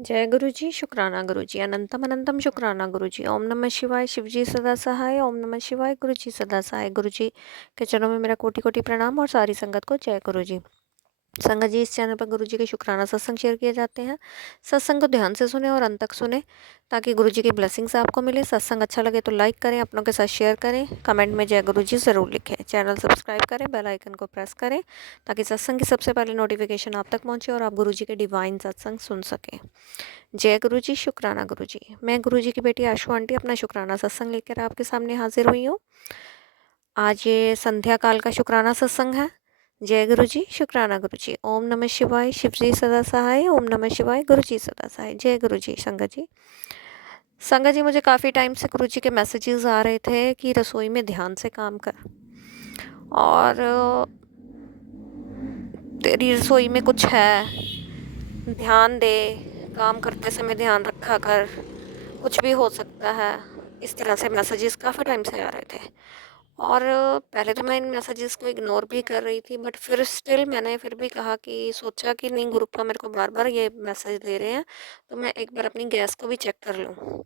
जय गुरु जी, शुक्राना गुरु जी, अनंतम अनंतम शुक्राना गुरु जी। ओम नमः शिवाय, शिव जी सदा सहाय। ओम नमः शिवाय, गुरु जी सदा सहाय। गुरु जी के चरणों में मेरा कोटि कोटि प्रणाम और सारी संगत को जय गुरु जी। संगत जी, इस चैनल पर गुरु जी के शुक्राना सत्संग शेयर किए जाते हैं। सत्संग को ध्यान से सुने और अंत तक सुने ताकि गुरु जी की ब्लेसिंग्स आपको मिले। सत्संग अच्छा लगे तो लाइक करें, अपनों के साथ शेयर करें, कमेंट में जय गुरु जी ज़रूर लिखें। चैनल सब्सक्राइब करें, बेल आइकन को प्रेस करें ताकि सत्संग की सबसे पहले नोटिफिकेशन आप तक पहुंचे और आप गुरु जी के डिवाइन सत्संग सुन सकें। जय गुरु जी, शुक्राना गुरु जी। मैं गुरु जी की बेटी आशु आंटी अपना शुक्राना सत्संग लेकर आपके सामने हाजिर हुई हूँ। आज ये संध्या काल का शुक्राना सत्संग है। जय गुरु जी, शुक्राना गुरु जी। ओम नमः शिवाय, शिव जी सदा सहाय। ओम नमः शिवाय, गुरु जी सदा सहाय। जय गुरु जी। संगत जी, संगत जी, मुझे काफ़ी टाइम से गुरु जी के मैसेजेस आ रहे थे कि रसोई में ध्यान से काम कर और तेरी रसोई में कुछ है, ध्यान दे, काम करते समय ध्यान रखा कर, कुछ भी हो सकता है। इस तरह से मैसेजेस काफ़ी टाइम से आ रहे थे और पहले तो मैं इन मैसेजेस को इग्नोर भी कर रही थी, बट फिर स्टिल मैंने फिर भी कहा कि सोचा कि नहीं, ग्रुप का मेरे को बार बार ये मैसेज दे रहे हैं तो मैं एक बार अपनी गैस को भी चेक कर लूँ।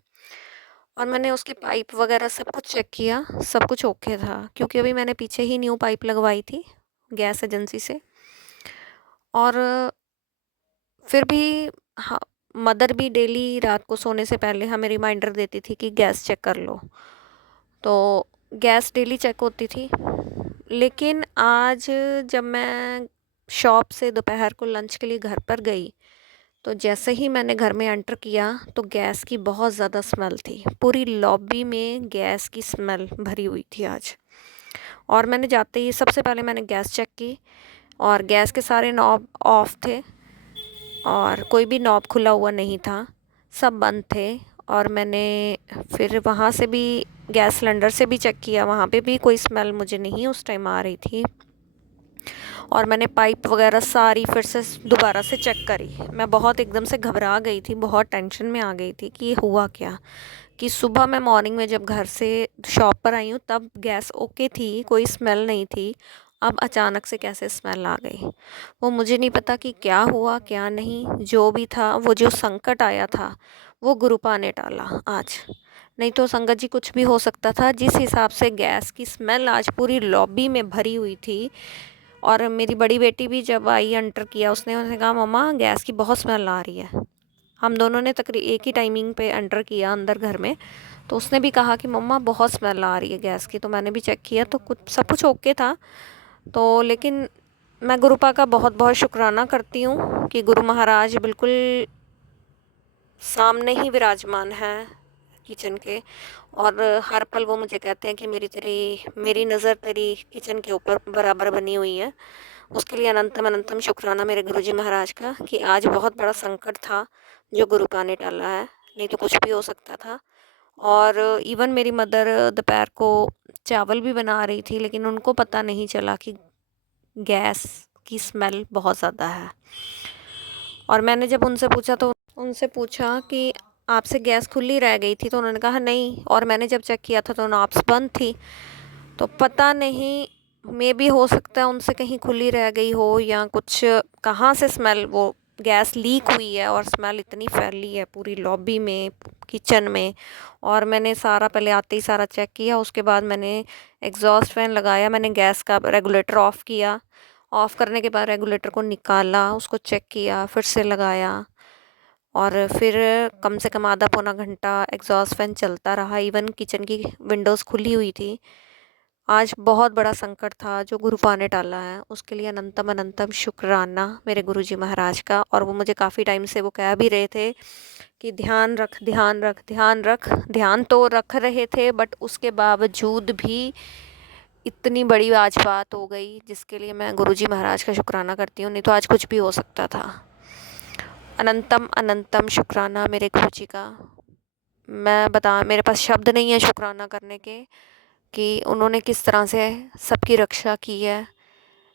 और मैंने उसके पाइप वगैरह सब कुछ चेक किया, सब कुछ ओके था, क्योंकि अभी मैंने पीछे ही न्यू पाइप लगवाई थी गैस एजेंसी से। और फिर भी हाँ, मदर भी डेली रात को सोने से पहले हमें रिमाइंडर देती थी कि गैस चेक कर लो, तो गैस डेली चेक होती थी। लेकिन आज जब मैं शॉप से दोपहर को लंच के लिए घर पर गई तो जैसे ही मैंने घर में एंटर किया तो गैस की बहुत ज़्यादा स्मेल थी। पूरी लॉबी में गैस की स्मेल भरी हुई थी आज। और मैंने जाते ही सबसे पहले मैंने गैस चेक की और गैस के सारे नॉब ऑफ थे और कोई भी नॉब खुला हुआ नहीं था, सब बंद थे। और मैंने फिर वहाँ से भी गैस सिलेंडर से भी चेक किया, वहाँ पे भी कोई स्मेल मुझे नहीं उस टाइम आ रही थी। और मैंने पाइप वगैरह सारी फिर से दोबारा से चेक करी। मैं बहुत एकदम से घबरा गई थी, बहुत टेंशन में आ गई थी कि ये हुआ क्या। कि सुबह मैं मॉर्निंग में जब घर से शॉप पर आई हूँ तब गैस ओके थी, कोई स्मेल नहीं थी, अब अचानक से कैसे स्मेल आ गई। वो मुझे नहीं पता कि क्या हुआ क्या नहीं। जो भी था, वो जो संकट आया था वो गुरुपा ने टाला आज। नहीं तो संगत जी कुछ भी हो सकता था। जिस हिसाब से गैस की स्मेल आज पूरी लॉबी में भरी हुई थी। और मेरी बड़ी बेटी भी जब आई एंटर किया, उसने कहा मम्मा गैस की बहुत स्मेल आ रही है। हम दोनों ने तकरीबन एक ही टाइमिंग पे एंटर किया अंदर घर में, तो उसने भी कहा कि मम्मा बहुत स्मेल आ रही है गैस की। तो मैंने भी चेक किया तो कुछ सब कुछ ओके था। तो लेकिन मैं गुरुपा का बहुत बहुत शुक्राना करती हूँ कि गुरु महाराज बिल्कुल सामने ही विराजमान है किचन के। और हर पल वो मुझे कहते हैं कि मेरी नज़र तेरी किचन के ऊपर बराबर बनी हुई है। उसके लिए अनंतम अनंतम शुक्राना मेरे गुरुजी महाराज का कि आज बहुत बड़ा संकट था जो गुरुपा ने टाला है, नहीं तो कुछ भी हो सकता था। और इवन मेरी मदर दोपहर को चावल भी बना रही थी, लेकिन उनको पता नहीं चला कि गैस की स्मेल बहुत ज़्यादा है। और मैंने जब उनसे पूछा कि आपसे गैस खुली रह गई थी, तो उन्होंने कहा नहीं। और मैंने जब चेक किया था तो नॉब्स बंद थी। तो पता नहीं, मे भी हो सकता है उनसे कहीं खुली रह गई हो या कुछ, कहाँ से स्मेल वो गैस लीक हुई है और स्मेल इतनी फैली है पूरी लॉबी में, किचन में। और मैंने सारा पहले आते ही सारा चेक किया, उसके बाद मैंने एग्जॉस्ट फैन लगाया, मैंने गैस का रेगुलेटर ऑफ़ किया। ऑफ़ करने के बाद रेगुलेटर को निकाला, उसको चेक किया, फिर से लगाया। और फिर कम से कम आधा पौना घंटा एग्जॉस्ट फैन चलता रहा। इवन किचन की विंडोज़ खुली हुई थी। आज बहुत बड़ा संकट था जो गुरुपा ने टाला है, उसके लिए अनंतम अनंतम शुक्राना मेरे गुरुजी महाराज का। और वो मुझे काफ़ी टाइम से वो कह भी रहे थे कि ध्यान रख, ध्यान रख, ध्यान रख। ध्यान तो रख रहे थे, बट उसके बावजूद भी इतनी बड़ी आज बात हो गई जिसके लिए मैं गुरुजी महाराज का शुक्राना करती हूँ, नहीं तो आज कुछ भी हो सकता था। अनंतम अनंतम शुक्राना मेरे गुरुजी का। मेरे पास शब्द नहीं है शुक्राना करने के कि उन्होंने किस तरह से सबकी रक्षा की है।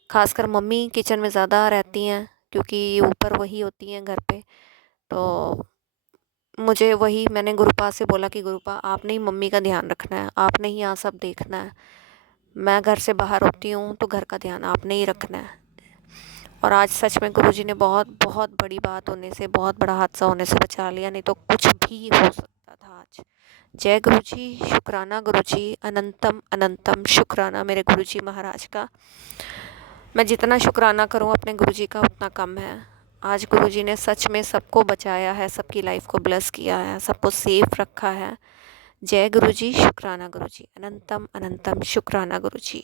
खासकर मम्मी किचन में ज़्यादा रहती हैं क्योंकि ऊपर वही होती हैं घर पे। तो मुझे वही मैंने गुरुपा से बोला कि गुरुपा आपने ही मम्मी का ध्यान रखना है, आपने ही यहाँ सब देखना है। मैं घर से बाहर होती हूँ तो घर का ध्यान आपने ही रखना है। और आज सच में गुरुजी ने बहुत बहुत बड़ी बात होने से, बहुत बड़ा हादसा होने से बचा लिया, नहीं तो कुछ भी हो सकता था आज। जय गुरुजी, शुक्राना गुरुजी, अनंतम अनंतम शुक्राना मेरे गुरुजी महाराज का। मैं जितना शुक्राना करूं अपने गुरुजी का उतना कम है। आज गुरुजी ने सच में सबको बचाया है, सबकी लाइफ को ब्लेस किया है, सबको सेफ रखा है। जय गुरुजी, शुक्राना गुरुजी, अनंतम अनंतम शुक्राना गुरुजी।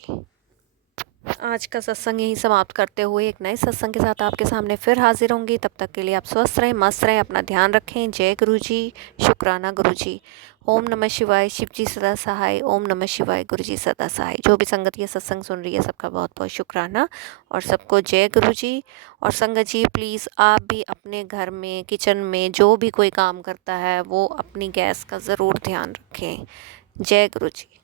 आज का सत्संग यहीं समाप्त करते हुए एक नए सत्संग के साथ आपके सामने फिर हाजिर होंगी। तब तक के लिए आप स्वस्थ रहें, मस्त रहें, अपना ध्यान रखें। जय गुरुजी, शुक्राना गुरुजी। ओम नमः शिवाय, शिव जी सदा सहाय। ओम नमः शिवाय, गुरुजी सदा सहाय। जो भी संगत ये सत्संग सुन रही है सबका बहुत बहुत शुक्राना और सबको जय गुरुजी। और संगत जी प्लीज़ आप भी अपने घर में, किचन में जो भी कोई काम करता है वो अपनी गैस का ज़रूर ध्यान रखें। जय गुरुजी।